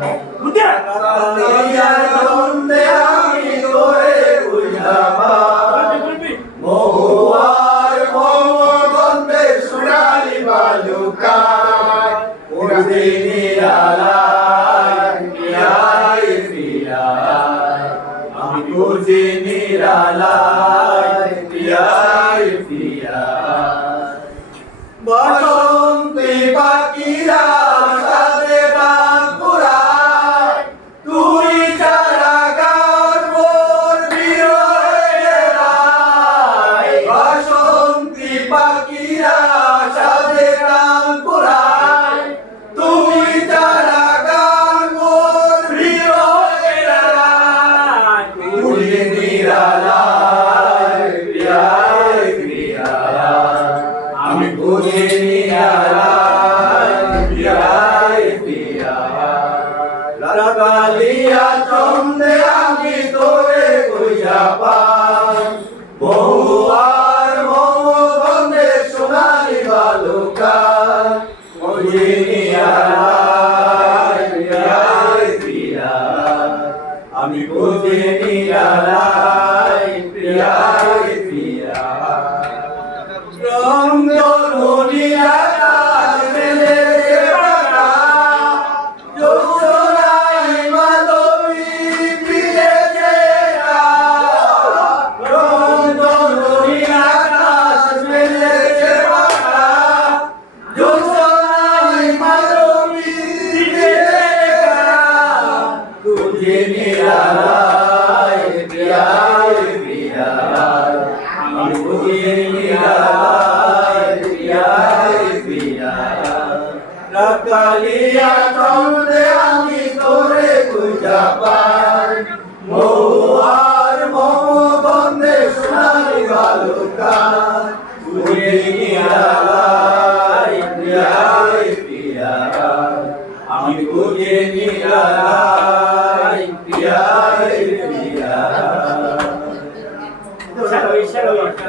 কালিয়া ছন্দে আমি তোরে খুঁজা পাই মহুয়ার মৌগন্ধে সোনালি বালুকায় উড়তে নিরালায় পিয়ায় পিয়ায় আমি খুঁজি নিরালায় পিয়ায় পিয়ায় বসন্তে পাখিরা সাথে গান পুরায় তুই ছাড়া গান মোর বিরহে রায় বসন্তে পাখিরা সাথে গান পুরায় তুই ছাড়া গান মোর বিরহে রায় তুই নিরালায় পিয়ায় পিয়ায় আমি খুঁজি নিরালায় পিয়ায় পিয়ায় কালিয়া ছন্দে আমি তোরে খুঁজা পাই মহুয়ার মৌগন্ধে সোনালি বালুকায় খুঁজি নিরালায় পিয়ায় পিয়ায় আমি খুঁজি নিরালায় পিয়ায় পিয়ায় রংধনুনি আকাশ মেলেছে পাকা জ্যোৎস্নায় মাধবী ফিরেছে রংধনুনি আকাশ মেলেছে পাকা জ্যোৎস্নায় মাধবী ফিরেছে তুঝে নিরালায় পিয়ায় পিয়ায় আমি খুঁজি নিরালায় পিয়ায় পিয়ায় কালিয়া ছন্দে আমি তোরে খুঁজা পাই